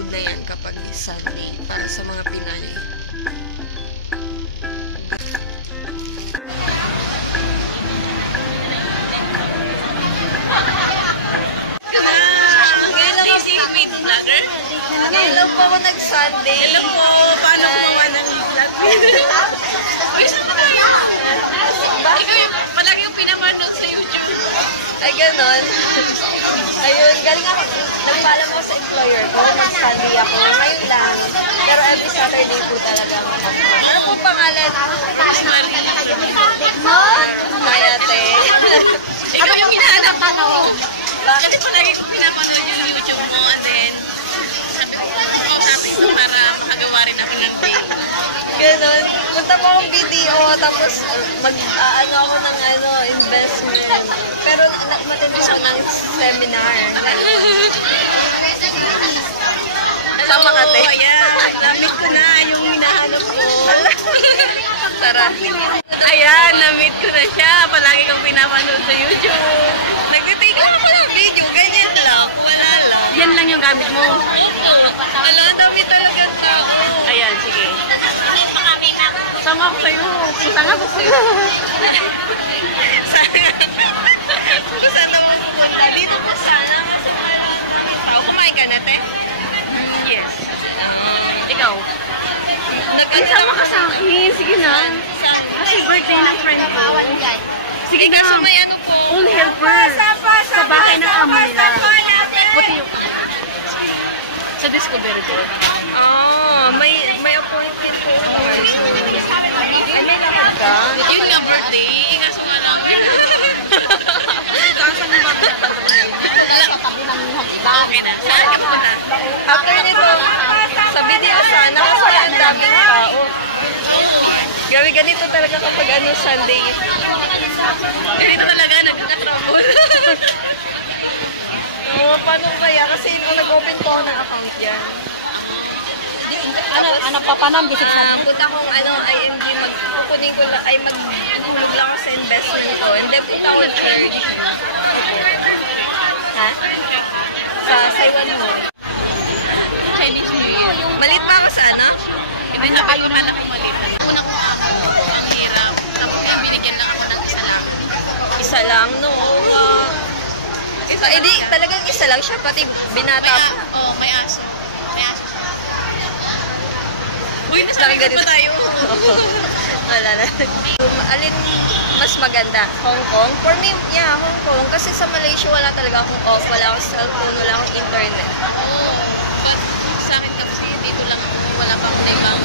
food na yan kapag Sunday para sa mga Pinay. Hello po ako nag-Sunday. Hello po, paano gumawa ng vlog? Uy, saan mo tayo? Ikaw yung palagi yung pinamanood sa YouTube. Ay, ganon. Ayun, galing ako. Nagpaalam ko sa employer ko. Nag-Sunday ako. Ngayon lang. Pero every Saturday po talaga ako. Ano po pangalan? Kaya, te. Ikaw yung hinahanap ko. Kasi palagi ko pinapanood yung YouTube mo and then sabi ko para makagawa rin ako ng day. Ganon. Punta mo akong video, tapos mag-ano ako ng investment. Pero matindi ako ng seminar ngayon. Sama ka, te. Ayan, na-meet ko na yung hinahanap ko. Tara. Ayan, na-meet ko na siya. Palagi kong pinapanood sa YouTube. Nag-take lang ako ng video, ganyan lang. Wala lang. Yan lang yung gamit mo. Wala, dami talaga tao. Ayan, sige. Sama ko sa'yo. Punta nga po sa'yo. Saan naman pupunta? Dito po sana kasi wala namin tao. Kumain ka na, te? Yes. Ikaw? Sama ka sa akin. Sige na. Kasi birthday ng friend ko. Sige na. Kaso may ano po. All helper. Sa bahay ng amo nila. Puti yung sa Discovery doon. May appointment po. Ay, may lakad ka? Yun nga birthday. Kaso nga lang. Okay na. Saan ka punta? After nito, sa video sana kasi ang daming tao. Grabe, ganito talaga kapag Sunday. Ganito talaga, nagkaka-trouble. Paano kaya? Kasi kung nag-open po ako ng account yan. Anak pa pa ng visit sa Punta kong IMG, kukunin ko lang, maghulog lang ako sa investment ko. And then punta ko church. Ha? Sa Saiwan mo. Chinese New Year. Malit pa ako sa anak? Hindi na kayo na lang malit. Una ko ang hirap. Tapos yung binigyan lang ako ng isa lang. Isa lang, no? Di, talagang isa lang siya, pati binata. May aso. May aso siya. Uy, nasa pa tayo. Wala na. Alin mas maganda? Hong Kong? For me, yeah, Hong Kong. Kasi sa Malaysia, wala talaga akong off. Wala akong cellphone, wala akong internet. But sa akin kasi dito lang wala pa akong ibang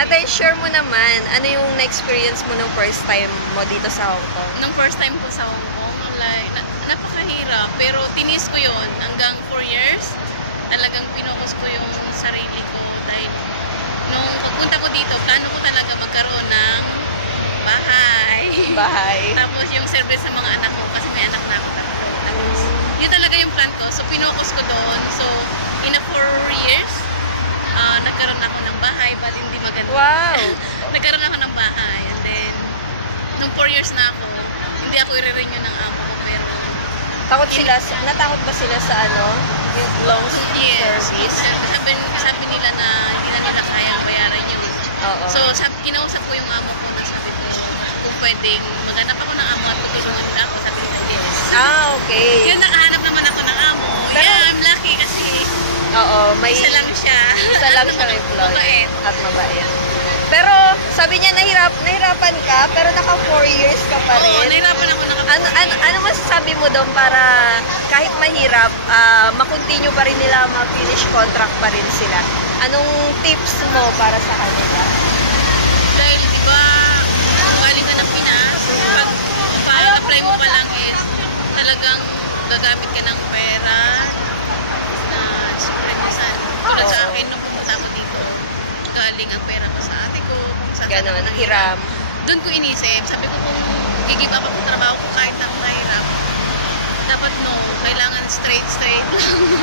Ate, share mo naman, ano yung na-experience mo nung first time mo dito sa Hong Kong? Nung first time ko sa Hong Kong, like, napakahirap. Pero tinis ko yon hanggang 4 years. Talagang pinukus ko yung sarili ko. Dahil nung pagpunta ko dito, plano ko talaga magkaroon ng bahay. Tapos yung service sa mga anak ko, kasi may anak na ako. Tapos, yun talaga yung plan ko. So, pinukus ko doon. So, in a 4 years, nagkaroon ako ng bahay, but hindi maganda. Wow! Nagkaroon ako ng bahay. And then, nung 4 years na ako, hindi ako i-renew ng amo ko. Pero, natakot ba sila sa yung long service? Sabi nila na hindi na nila kayang bayaran yun. So, kinausap ko yung amo ko na sabi ko, kung pwedeng maghanap ako ng amo at tutulungan nila ako, sabi nila, yes. Okay. Yun, nakahanap naman ako ng amo. Pero, yeah, I'm lucky kasi isa lang siya. Isa lang siyang employee. Mabait. At mabait. Pero, sabi niya, nahirapan ka, pero naka 4 years ka pa rin. Oo, nahirapan ako naka 4 years. Ano masasabi mo doon para kahit mahirap, makontinue pa rin nila, ma-finish contract pa rin sila? Anong tips mo para sa kanila? Dahil, di ba, galing ka ng Pinas, pag apply mo pa lang is, talagang gagamit ka ng pera na spread na saan. Tulad sa akin, nung pumunta ako dito, galing ang pera pa sa ate ko. Gano'n, hiram. Doon ko inisip, sabi ko kung gigib up ako trabaho ko kahit na mahirap, dapat kailangan straight lang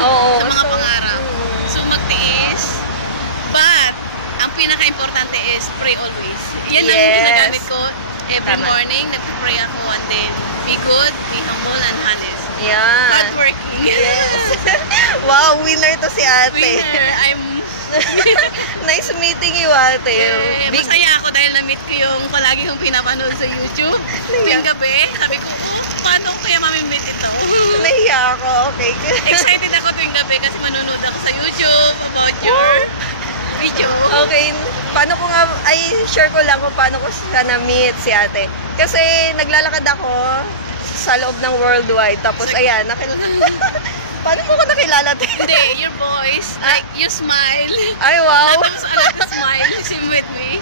Oo, sa mga pangarap. So magtiis, but ang pinaka-importante is pray always. Yan ang ginagamit ko every morning, nagpipray ako and then be good, be humble and honest. Yan. Hardworking. Yes. Wow, winner to si ate. Winner. I'm Nice meeting you, ate. Big... masaya ako dahil na-meet ko yung palagi kong pinapanood sa YouTube. Yung gabi, sabi ko, paano ko kaya mamimit ito? Nahiya ako. Okay. Excited ako tuwing gabi kasi manonood ako sa YouTube about your video. Okay. Paano ko nga, share ko lang kung paano ko siya na-meet si ate. Kasi naglalakad ako sa loob ng Worldwide. Tapos, ayan, paano mo ko nakilala? Hindi, your voice, like, you smile. Ay, wow. Tapos, alam smile, sim with me.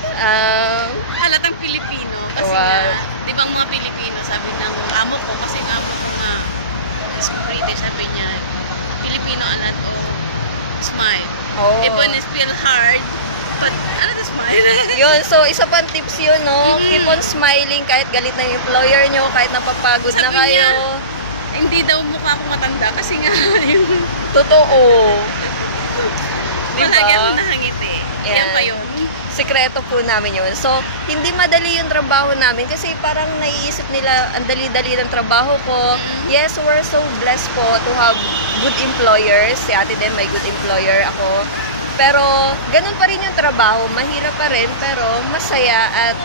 Halatang Pilipino. Kasi Wow. nga, di ba ang mga Pilipino, sabi ng amo ko, kasi ang amo ko nga, is British, sabi niya, Filipino, alam ko, smile. Oh. Even it's feel hard, but, ano to smile? Yun, so isa pang tips yun, no? Keep on smiling kahit galit na yung employer nyo, kahit napapagod na Sabi kayo. niya, hindi daw mukha akong matanda kasi nga yung Totoo. palagi Diba? akong nakangiti. Yan. Yan pa yun. Sekreto po namin yun. So, hindi madali yung trabaho namin kasi parang naiisip nila ang dali-dali ng trabaho ko. Yes, we're so blessed po to have good employers. Si ate din may good employer ako. Pero, ganun pa rin yung trabaho. Mahirap pa rin, pero masaya at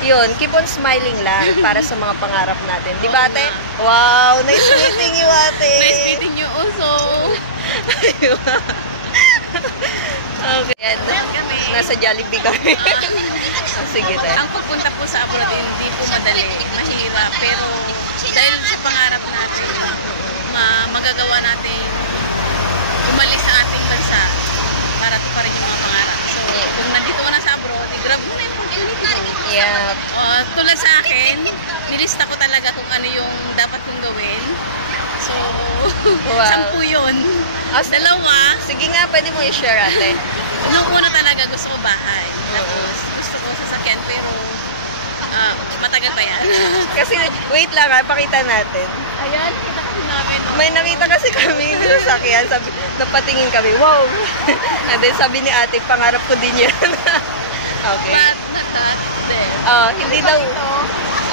yun, keep on smiling lang para sa mga pangarap natin. Di ba, ate? Wow, nice meeting you, ate. Nice meeting you also. Okay. Yan. Kami. Nasa Jollibee kami. Sige, tayo. Ang pagpunta po sa abroad, hindi po madali. Mahirap. Pero dahil sa pangarap natin, magagawa natin umalis sa ating bansa para tuparin yung mga pangarap. So, kung nandito ka na sa abroad, i-grab mo na yung opportunity mo. Yeah. Tulad sa akin, nilista ko talaga kung ano yung dapat kong gawin. So, Wow. 10 yun. Ah, Dalawa, sige nga, pwede mo i-share, ate. nung una talaga gusto ko bahay. Tapos gusto ko sasakyan pero matagal pa yan. Kasi, wait lang ha, pakita natin. Ayan, kita kasi namin. May nakita kasi kami yung sasakyan, sabi, napatingin kami, wow. And then sabi ni ate, pangarap ko din yan. Okay. But not that. Hindi daw.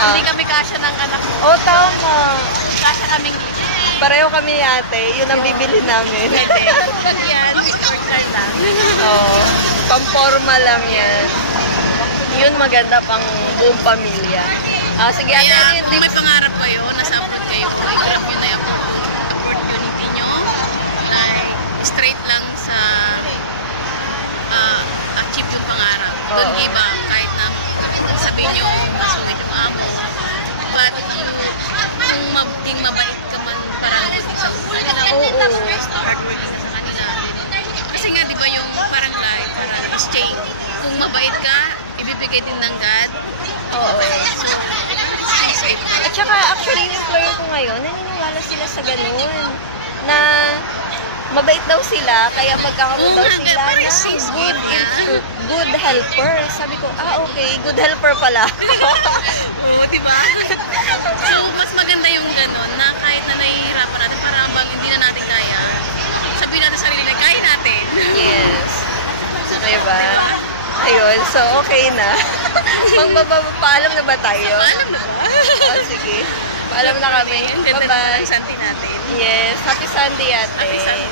Hindi kami kasya ng anak ko. Oh, tama. Kasya kaming Pareho kami ni ate, yun ang bibili namin. pwede. Yan, short lang. Oo. Pamporma lang yan. Yun maganda pang buong pamilya. Sige, ate, ano Kaya yung kung may tips? pangarap kayo, nasa abroad kayo, i-grab nyo na yung opportunity nyo. Like, straight lang sa achieve yung pangarap. Don't Oo. give up. Kahit na sabihin nyo, masungit yung amo. But kung maging mabait ka man parang sa kanila, hardworking ka sa kanila. Kasi nga, di ba yung parang life, parang exchange. Kung mabait ka, ibibigay din ng God. Oo. So, it's safe. At saka, actually, yung employer ko ngayon, naniniwala sila sa ganun. Na mabait daw sila, kaya magkakaroon daw sila ng good helper. Sabi ko, okay, good helper pala. Oo, di ba? So, mas maganda yung gano'n na kahit na nahihirapan natin, parang bang hindi na natin kaya, sabihin natin sa sarili na kaya natin. Yes. Diba? Ayun, so okay na. Paalam na ba tayo? Alam na ba? Sige. Paalam na kami. Ang ganda Bye-bye. ng santi natin. Yes. Happy Sunday, ate. Happy Sunday.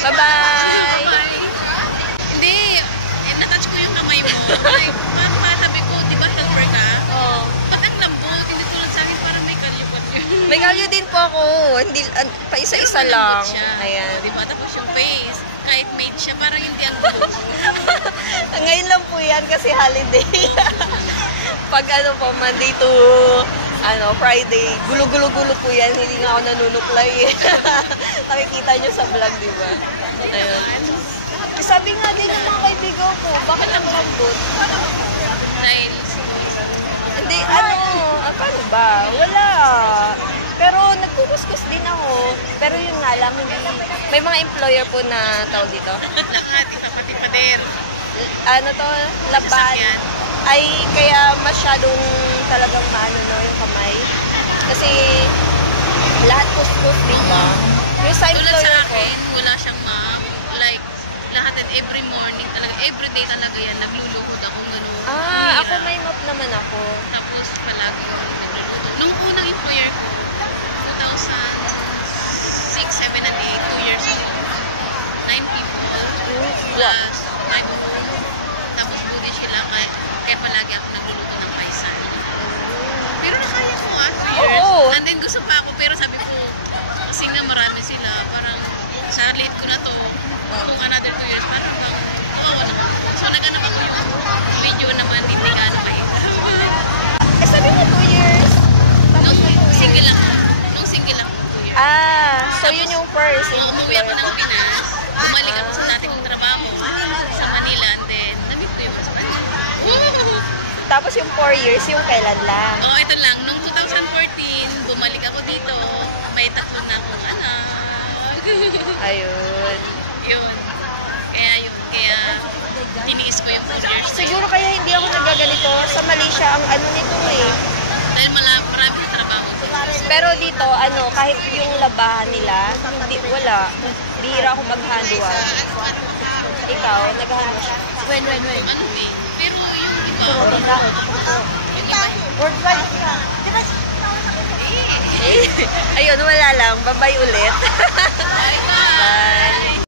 Bye-bye. Bye. Hindi, natouch ko yung kamay mo. Like, paano ka, sabi ko, di ba helper ka? Oh. Ba't ang lambot? Hindi tulad sa akin, parang may kalyo-kalyo. May kalyo din po ako. Hindi, pa isa-isa Pero lang. malambot siya. Ayan. Di ba? Tapos yung face, kahit made siya, parang hindi ang gulo. Ngayon lang po yan kasi holiday. Pag ano po, Monday to Friday, gulo-gulo-gulo po yan. Hindi nga ako nanunuklay. Nakikita nyo sa vlog, di ba? Ayun. Sabi nga din ng mga kaibigan ko, bakit ang lambot? Dahil, Hindi, paano ba? Wala. Pero nagkukuskus din ako. Pero yun nga lang, may mga employer po na tawag dito. lahat, isa pati pader. Laban. Sasakyan. Ay, kaya masyadong talagang yung kamay. Kasi lahat kuskus, di ba? Yung sa Tulad sa employer ko, akin, wala siyang map. Like, lahat and every morning, talaga, every day talaga yan, nagluluhod ako gano'n. ako may map naman ako. Tapos, palagi yun nagluluto. Nung unang employer ko, 2014, 2006, 7, and 8, 2 years old. 9 people, plus my mom. Tapos Buddhist sila, kaya palagi ako nagluluto ng paisan. Pero nakaya ko 2 years. Oo. And then gusto pa ako, pero sabi ko, kasi nga marami sila, parang sa late ko na to, kung another 2 years, parang kawawa na. So nag-anak ako yung video naman, hindi gaano mahirap. Eh, sabi mo 2 years. Nung single ako, 2 years. So yun yung first. Umuwi ako ng Pinas, bumalik ako sa dati kong trabaho sa Manila, and then na-meet ko yung husband. Tapos yung 4 years, yung kailan lang. Oo, ito lang. Nung 2014, bumalik ako dito. May 3 na akong anak. Ayun. Yun. Kaya tiniis ko yung 4 years. Siguro kaya hindi ako nagaganito. Sa Malaysia, ang ano nito eh. Dahil marami na trabaho. Pero dito, kahit yung labahan nila, wala. Bihira ako mag-handwash. Ikaw, nag-handwash ka. Ano eh. Pero yung iba, Ayun, wala lang. Bye-bye ulit. Bye. Bye.